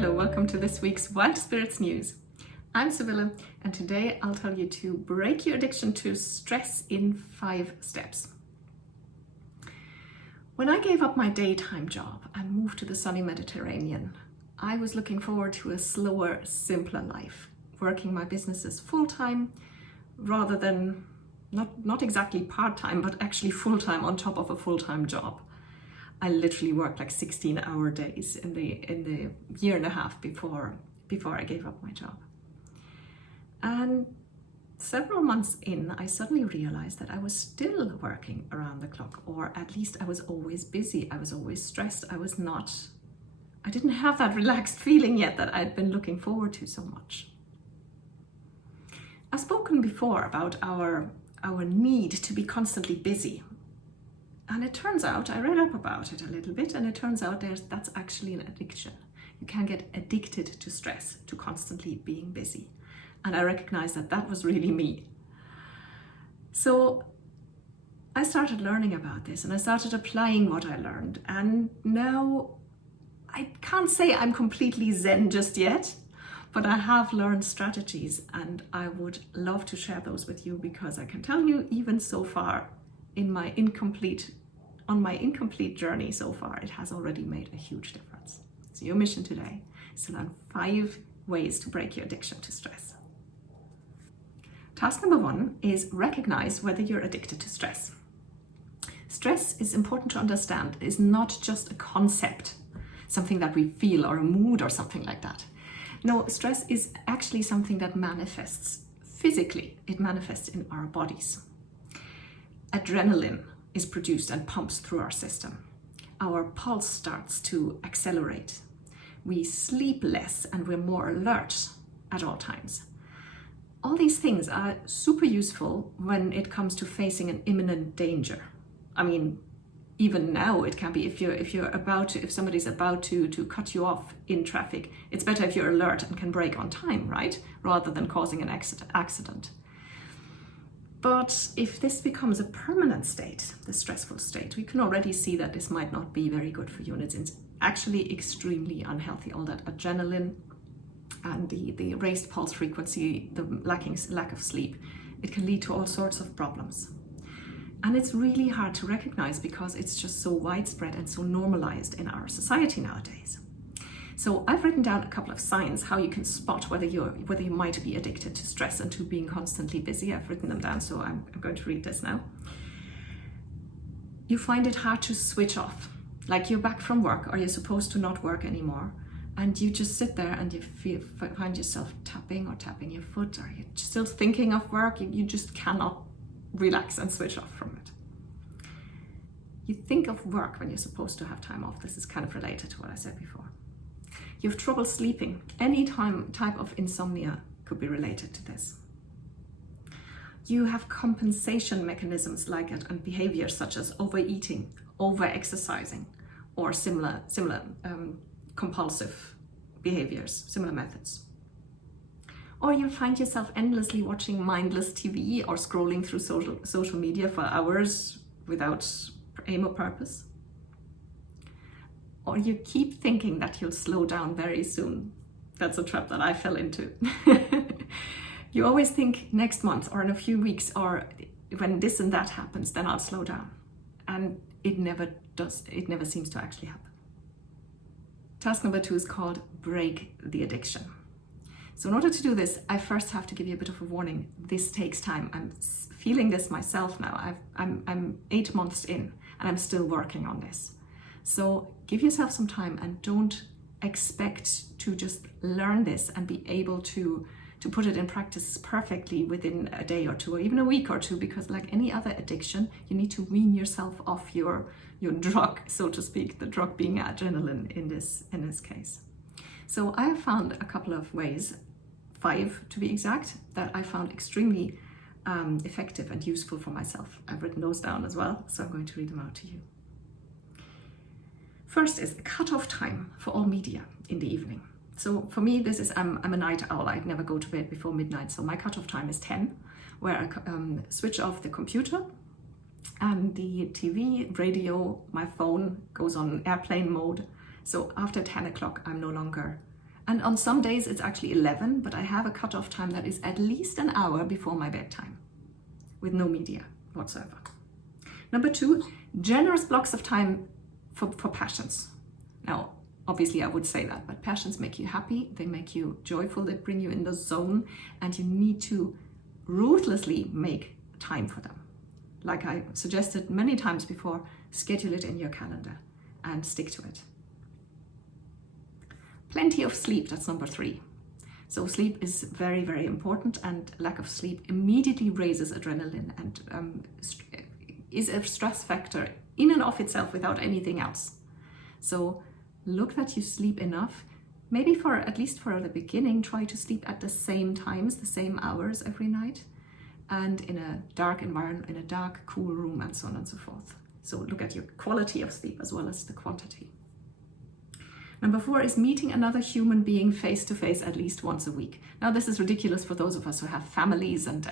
Hello, welcome to this week's Wild Spirits News. I'm Sibylle, and today I'll tell you to break your addiction to stress in 5 steps. When I gave up my daytime job and moved to the sunny Mediterranean, I was looking forward to a slower, simpler life, working my businesses full-time rather than not exactly part-time, but actually full-time on top of a full-time job. I literally worked like 16-hour days in the year and a half before I gave up my job. And several months in, I suddenly realized that I was still working around the clock, or at least I was always busy. I was always stressed. I didn't have that relaxed feeling yet that I'd been looking forward to so much. I've spoken before about our need to be constantly busy. And it turns out, I read up about it a little bit, and it turns out that's actually an addiction. You can get addicted to stress, to constantly being busy. And I recognized that was really me. So I started learning about this, and I started applying what I learned. And now I can't say I'm completely zen just yet, but I have learned strategies, and I would love to share those with you, because I can tell you, even so far, on my incomplete journey so far, it has already made a huge difference. So your mission today is to learn 5 ways to break your addiction to stress. Task number 1 is recognize whether you're addicted to stress. Stress, is important to understand, is not just a concept, something that we feel, or a mood or something like that. No, stress is actually something that manifests physically. It manifests in our bodies. Adrenaline is produced and pumps through our system. Our pulse starts to accelerate. We sleep less and we're more alert at all times. All these things are super useful when it comes to facing an imminent danger. I mean, even now it can be if somebody's about to cut you off in traffic, it's better if you're alert and can brake on time, right? Rather than causing an accident. But if this becomes a permanent state, the stressful state, we can already see that this might not be very good for you, and it's actually extremely unhealthy. All that adrenaline and the raised pulse frequency, the lack of sleep, it can lead to all sorts of problems. And it's really hard to recognize, because it's just so widespread and so normalized in our society nowadays. So I've written down a couple of signs how you can spot whether you might be addicted to stress and to being constantly busy. I've written them down, so I'm going to read this now. You find it hard to switch off, like you're back from work, or you're supposed to not work anymore, and you just sit there and you find yourself tapping your foot, or you're still thinking of work. You just cannot relax and switch off from it. You think of work when you're supposed to have time off. This is kind of related to what I said before. You have trouble sleeping. Any type of insomnia could be related to this. You have compensation mechanisms and behaviors such as overeating, over-exercising, or similar compulsive behaviors, similar methods. Or you find yourself endlessly watching mindless TV or scrolling through social media for hours without aim or purpose. Or you keep thinking that you'll slow down very soon. That's a trap that I fell into. You always think next month, or in a few weeks, or when this and that happens, then I'll slow down. And it never does. It never seems to actually happen. Task number 2 is called break the addiction. So in order to do this, I first have to give you a bit of a warning. This takes time. I'm feeling this myself now. I'm 8 months in, and I'm still working on this. So give yourself some time, and don't expect to just learn this and be able to put it in practice perfectly within a day or 2, or even a week or 2, because like any other addiction, you need to wean yourself off your drug, so to speak, the drug being adrenaline in this case. So I have found a couple of ways, 5 to be exact, that I found extremely effective and useful for myself. I've written those down as well, so I'm going to read them out to you. First is the cutoff time for all media in the evening. So for me, this is, I'm a night owl. I never go to bed before midnight. So my cutoff time is 10, where I switch off the computer and the TV, radio, my phone goes on airplane mode. So after 10 o'clock, I'm no longer And on some days it's actually 11, but I have a cutoff time that is at least an hour before my bedtime, with no media whatsoever. Number 2, generous blocks of time for passions. Now, obviously I would say that, but passions make you happy, they make you joyful, they bring you in the zone, and you need to ruthlessly make time for them. Like I suggested many times before, schedule it in your calendar and stick to it. Plenty of sleep, that's number 3. So sleep is very, very important, and lack of sleep immediately raises adrenaline and is a stress factor in and of itself without anything else. So look that you sleep enough. Maybe at least for the beginning, try to sleep at the same times, the same hours every night, and in a dark environment, in a dark, cool room, and so on and so forth. So look at your quality of sleep as well as the quantity. Number 4 is meeting another human being face to face at least once a week. Now this is ridiculous for those of us who have families and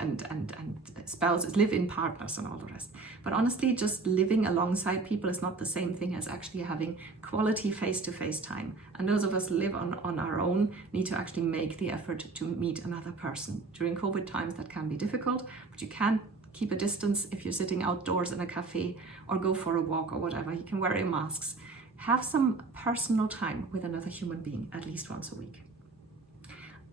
spouses, live-in partners and all the rest. But honestly, just living alongside people is not the same thing as actually having quality face-to-face time. And those of us who live on our own need to actually make the effort to meet another person. During COVID times that can be difficult, but you can keep a distance if you're sitting outdoors in a cafe or go for a walk or whatever. You can wear your masks. Have some personal time with another human being at least once a week.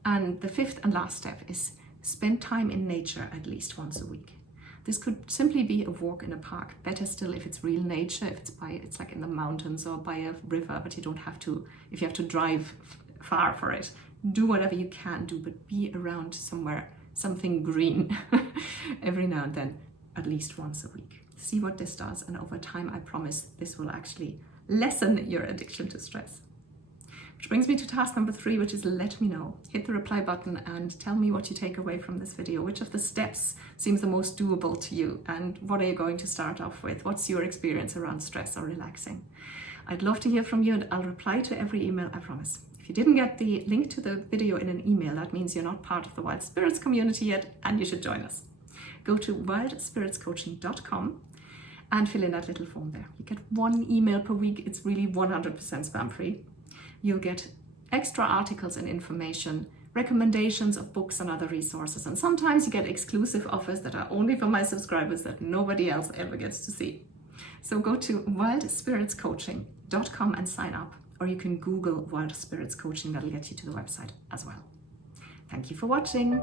And the 5th and last step is spend time in nature at least once a week. This could simply be a walk in a park. Better still if it's real nature, if it's like in the mountains or by a river, but you don't have to, if you have to drive far for it, do whatever you can do, but be around somewhere, something green every now and then, at least once a week. See what this does, and over time I promise this will actually lessen your addiction to stress. Which brings me to task number 3, which is let me know. Hit the reply button and tell me what you take away from this video. Which of the steps seems the most doable to you, and what are you going to start off with? What's your experience around stress or relaxing? I'd love to hear from you, and I'll reply to every email, I promise. If you didn't get the link to the video in an email, that means you're not part of the Wild Spirits community yet, and you should join us. Go to wildspiritscoaching.com and fill in that little form there. You get 1 email per week. It's really 100% spam free. You'll get extra articles and information, recommendations of books and other resources, and sometimes you get exclusive offers that are only for my subscribers that nobody else ever gets to see. So go to wildspiritscoaching.com and sign up, or you can Google Wild Spirits Coaching. That'll get you to the website as well. Thank you for watching.